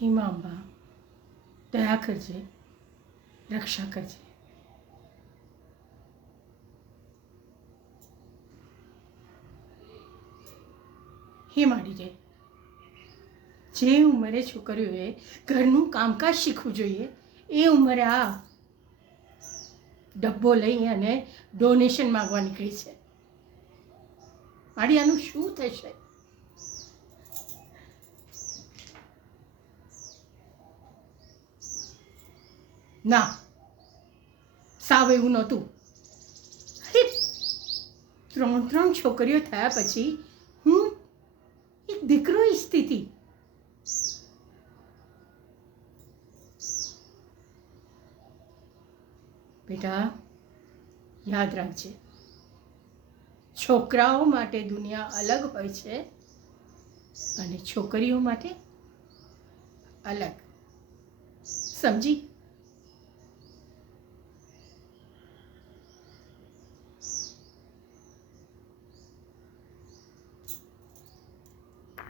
હિમાંબા, દયા કરજે, રક્ષા કરજે. હે માડી રે, જે ઉંમરે છોકરીઓએ ઘરનું કામકાજ શીખવું જોઈએ એ ઉંમરે આ ડબ્બો લઈ અને ડોનેશન માંગવા નીકળી છે. માડી, આનું શું થશે? ના, સાવ એવું નહોતું. 3 છોકરીઓ થયા પછી હું એક દીકરો ઈચ્છતી હતી. બેટા, યાદ રાખજે, છોકરાઓ માટે દુનિયા અલગ હોય છે અને છોકરીઓ માટે અલગ. સમજી?